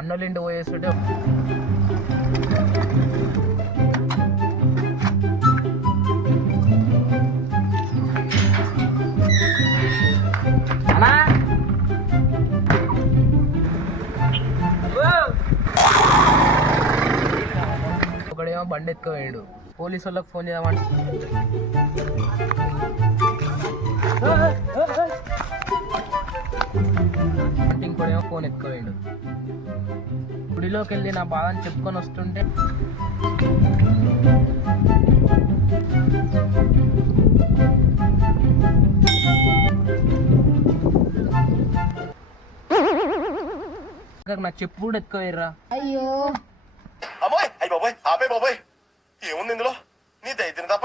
అన్నోళ్ళింటి పోయేస్తుంటే ఒకడేమో బండి ఎత్తుకుపోయాడు. పోలీసు వాళ్ళకి ఫోన్ చేద్దామంటే ఇంకోడేమో ఫోన్ ఎత్తుకుపోయాడు. గుడిలోకి వెళ్ళి నా బాధని చెప్పుకొని వస్తుంటే నా చెప్పు కూడా ఎత్తుకోర్రా. అయ్యో అమ్మాయి అయ్యి బాబాయ్ ఆపే బాబాయ్ ఏముంది ఇందులో నీ దైత్యం తప్ప